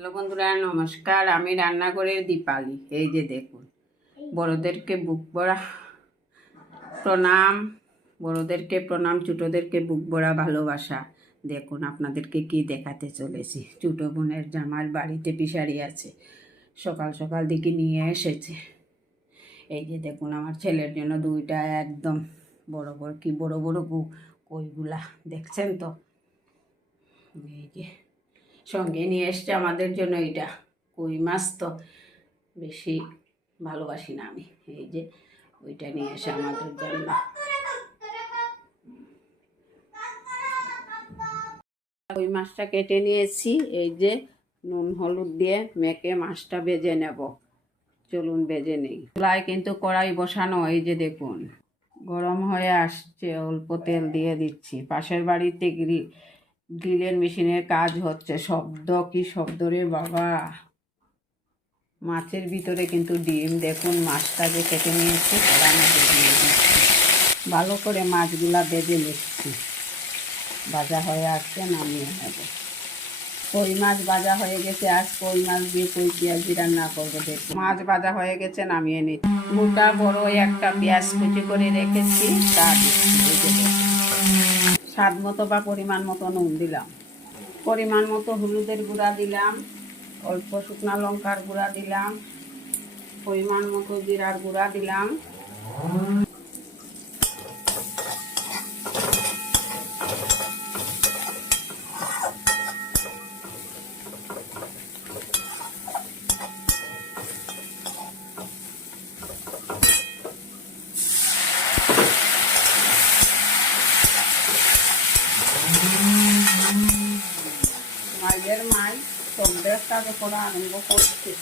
Hello বন্ধুরা, নমস্কার। আমি রান্নাঘরের দীপালি। এই যে দেখুন, বড়োদেরকে বুক ভরা প্রণাম, বড়োদেরকে প্রণাম, ছোটোদেরকে বুক ভরা ভালোবাসা। দেখুন আপনাদেরকে কি দেখাতে চলেছি। ছোটো বোনের জামার বাড়িতে পিসারি আছে, সকাল সকাল দিকে নিয়ে এসেছে। এই যে দেখুন, আমার ছেলের জন্য দুইটা একদম বড় বড়, কি বড় বড় কইগুলা দেখছেন তো। এই যে সঙ্গে নিয়ে এসছে আমাদের জন্য এটা কই মাছ, তো বেশি ভালোবাসি না আমি। এই যে ওইটা নিয়ে এসে আমাদের জন্য। কই মাছটা কেটে নিয়েছি, এই যে নুন হলুদ দিয়ে মেখে মাছটা ভেজে নেব। চলুন ভেজে নেই। চুলায় কিন্তু কড়াই বসানো, এই যে দেখুন গরম হয়ে আসছে। অল্প তেল দিয়ে দিচ্ছি। পাশের বাড়িতে গ্রিলের মেশিনের কাজ হচ্ছে। শব্দ, কি শব্দ রে বাবা। মাছের ভিতরে কিন্তু ডিম। দেখুন মাছটা যে কেটে নিয়েছি, ভালো করে মাছগুলা ভেজে নিচ্ছি। ভাজা হয়ে আসছে, নামিয়ে নেব। কই মাছ ভাজা হয়ে গেছে। আজ কই মাছ দিয়ে কই পেঁয়াজি রান্না করবো। দেখুন মাছ ভাজা হয়ে গেছে, নামিয়ে নিচ্ছি। গোটা বড় একটা পেঁয়াজ কুচি করে রেখেছি, তা দিচ্ছি। স্বাদ মতো বা পরিমাণ মতো নুন দিলাম, পরিমাণ মতো হলুদের গুঁড়া দিলাম, অল্প শুকনো লঙ্কার গুঁড়া দিলাম, পরিমাণ মতো জিরার গুঁড়া দিলাম, মায়ের মাই সন্ধ্যের কাজে করা আরম্ভ করছে।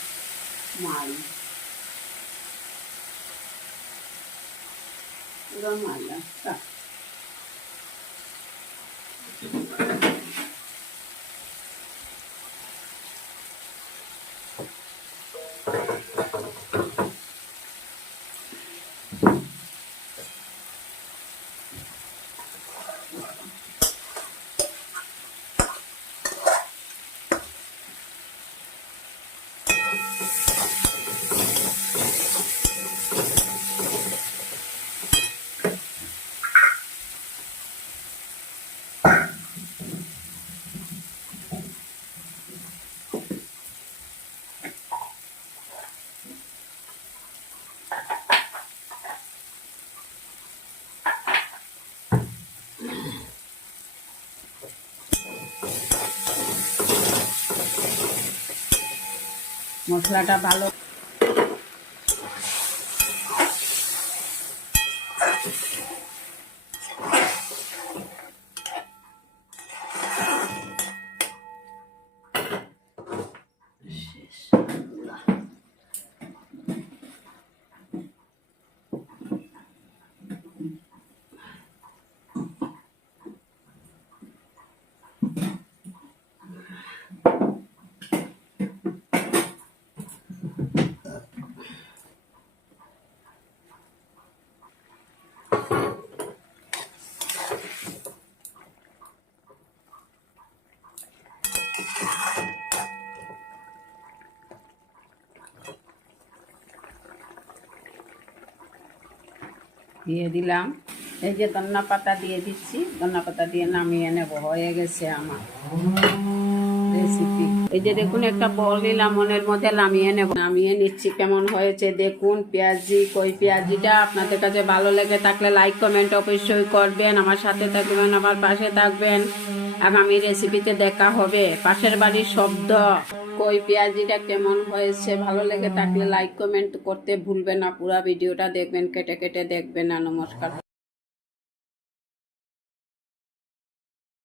মাই পুরো মাই আচ্ছা। মশলাটা ভালো দিয়ে দিলাম। এই যে ধনিয়া পাতা দিয়ে দিচ্ছি, ধনিয়া পাতা দিয়ে নামিয়ে নেব। হয়ে গেছে আমার রেসিপি। এই যে দেখুন, একটা বল নিলাম, মনের মধ্যে নামিয়ে নেব। নামিয়ে নিচ্ছি। কেমন হয়েছে দেখুন পেঁয়াজি, কই পেঁয়াজিটা। আপনাদের কাছে ভালো লেগে থাকলে লাইক কমেন্ট অবশ্যই করবেন। আমার সাথে থাকবেন, আমার পাশে থাকবেন। আগামী রেসিপিতে দেখা হবে। পাশের বাড়ির শব্দ। কই পেঁয়াজিটা কেমন হয়েছে, ভালো লেগে থাকলে লাইক কমেন্ট করতে ভুলবেন না। পুরো ভিডিওটা দেখবেন, কেটে কেটে দেখবেন না। নমস্কার।